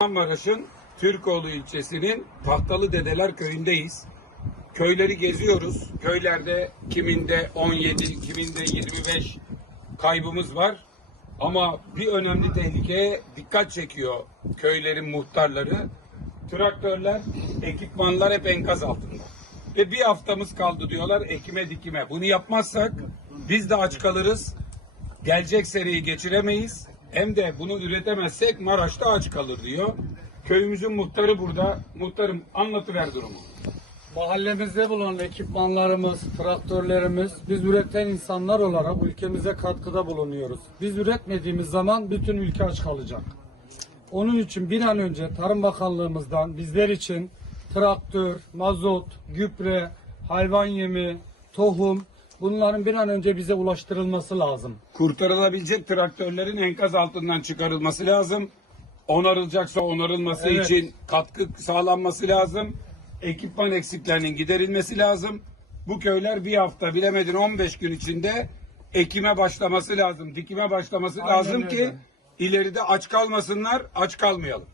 Kahramanmaraş'ın Türkoğlu ilçesinin Tahtalı Dedeler köyündeyiz. Köyleri geziyoruz. Köylerde kiminde 17, kiminde 25 kaybımız var. Ama bir önemli tehlikeye dikkat çekiyor köylerin muhtarları. Traktörler, ekipmanlar hep enkaz altında. Ve bir haftamız kaldı diyorlar ekime dikime. Bunu yapmazsak biz de aç kalırız. Gelecek seneyi geçiremeyiz. Hem de bunu üretemezsek Maraş'ta aç kalır diyor. Köyümüzün muhtarı burada. Muhtarım anlatıver durumu. Mahallemizde bulunan ekipmanlarımız, traktörlerimiz, biz üreten insanlar olarak ülkemize katkıda bulunuyoruz. Biz üretmediğimiz zaman bütün ülke aç kalacak. Onun için bir an önce Tarım Bakanlığımızdan bizler için traktör, mazot, gübre, hayvan yemi, tohum bunların bir an önce bize ulaştırılması lazım. Kurtarılabilecek traktörlerin enkaz altından çıkarılması lazım. Onarılacaksa onarılması Evet. için katkı sağlanması lazım. Ekipman eksiklerinin giderilmesi lazım. Bu köyler bir hafta bilemedin 15 gün içinde ekime başlaması lazım. Dikime başlaması Aynen lazım ki öyle. ileride aç kalmasınlar, aç kalmayalım.